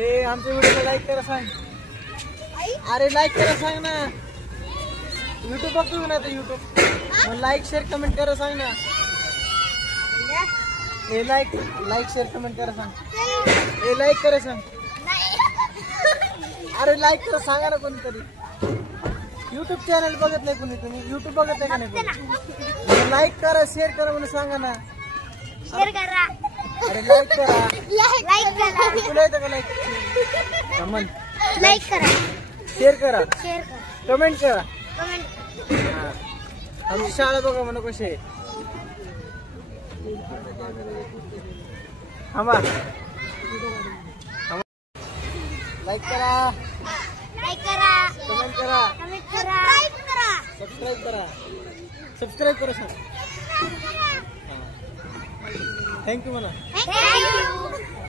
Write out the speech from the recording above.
ए आमच्या व्हिडिओला लाईक करा सांग. अरे लाईक करा सांग ना. युट्यूब बघतो ना आता युट्यूब. लाईक शेअर कमेंट करा सांग ना. ए लाईक शेअर कमेंट करा सांग. ए लाईक करा सांग. अरे लाईक करा सांगा ना कोणीतरी. युट्यूब चॅनल बघत नाही कोणी. तुम्ही युट्यूब बघत नाही का नाही? लाईक करा शेअर करा म्हणून सांगा ना. शेअर करा. अरे लाईक करा. लाईक करा. तुला येतं का लाईक? कमेंट लाईक करा. शेअर करा. शेअर करा. कमेंट करा. कमेंट. आमची शाळा बघा म्हणा कशी आहे. लाईक करा. लाईक करा. कमेंट करा. कमेंट करा. सबस्क्राईब करा. सबस्क्राईब करा सर. थँक्यू म्हणा. थँक्यू.